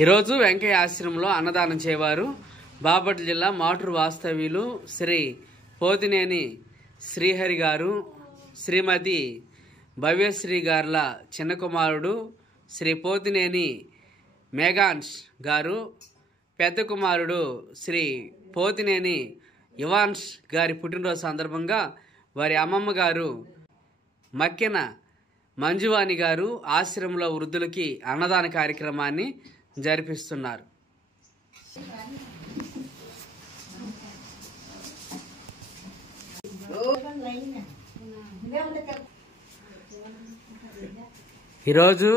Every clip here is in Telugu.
ఈరోజు వెంకయ్య ఆశ్రమంలో అన్నదానం చేయవారు బాపట్ల జిల్లా మాటూరు వాస్తవ్యులు శ్రీ పోతినేని శ్రీహరి గారు, శ్రీమతి భవ్యశ్రీ గార్ల చిన్న కుమారుడు శ్రీ పోతినేని మేఘాన్స్ గారు, పెద్ద కుమారుడు శ్రీ పోతినేని ఇవాన్స్ గారి పుట్టినరోజు సందర్భంగా వారి అమ్మమ్మ గారు మక్కెన మంజువాణి గారు ఆశ్రమంలో వృద్ధులకి అన్నదాన కార్యక్రమాన్ని జరిపిస్తున్నారు. ఈరోజు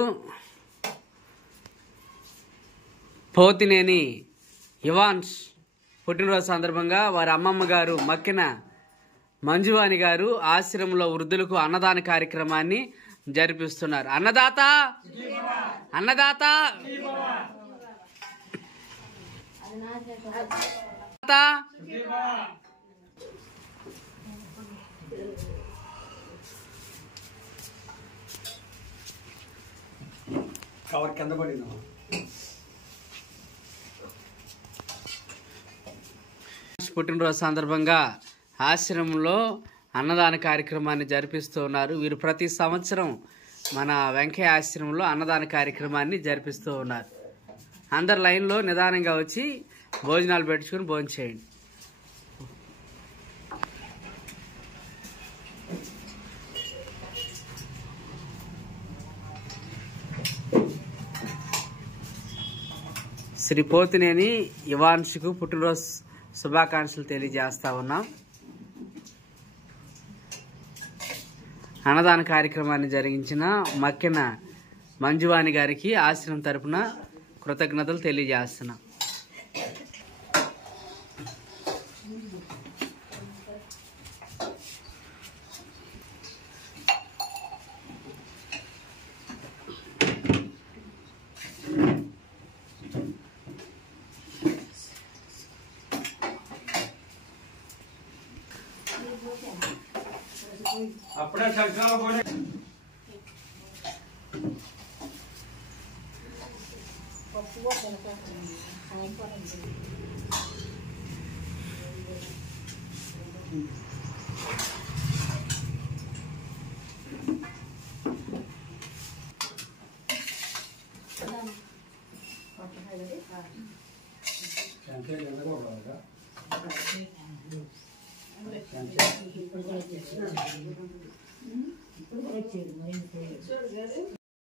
పోతినేని ఇవాన్స్ పుట్టినరోజు సందర్భంగా వారి అమ్మమ్మ గారు మక్కెన మంజువాణి గారు ఆశ్రమంలో వృద్ధులకు అన్నదాన కార్యక్రమాన్ని జరిపిస్తున్నారు. అన్నదాత అన్నదాత కవర్ కింద పడింది. పుట్టినరోజు సందర్భంగా ఆశ్రమంలో అన్నదాన కార్యక్రమాన్ని జరిపిస్తూ ఉన్నారు. వీరు ప్రతి సంవత్సరం మన వెంకయ్య ఆశ్రమంలో అన్నదాన కార్యక్రమాన్ని జరిపిస్తూ ఉన్నారు. అందరు లైన్లో నిదానంగా వచ్చి భోజనాలు పెట్టుకుని భోజనం చేయండి. శ్రీ పోతినేని ఇవాన్స్కు పుట్టినరోజు శుభాకాంక్షలు తెలియజేస్తా ఉన్నాం. అన్నదాన కార్యక్రమాన్ని జరిగించిన మక్కెన మంజువాణి గారికి ఆశ్రమం తరపున కృతజ్ఞతలు తెలియజేస్తున్నాం. అప్పుడే సంక్రాంతి పోలే